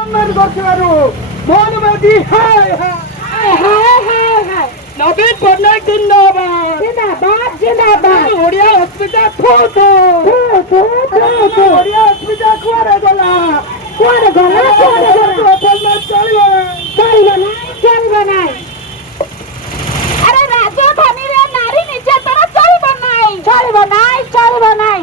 সম্মান করতে পারো মনবাদী হায় হায় হায় হায় হায় নবীন পটনায়ক জিন্দাবাদ জিন্দাবাদ জিন্দাবাদ ওড়িয়া হসপিটাল থু থু ওড়িয়া হসপিটাল কুয়ারে গলা চলিব নাই আরে রাজধানীর নারী নির্যাতন চলিব নাই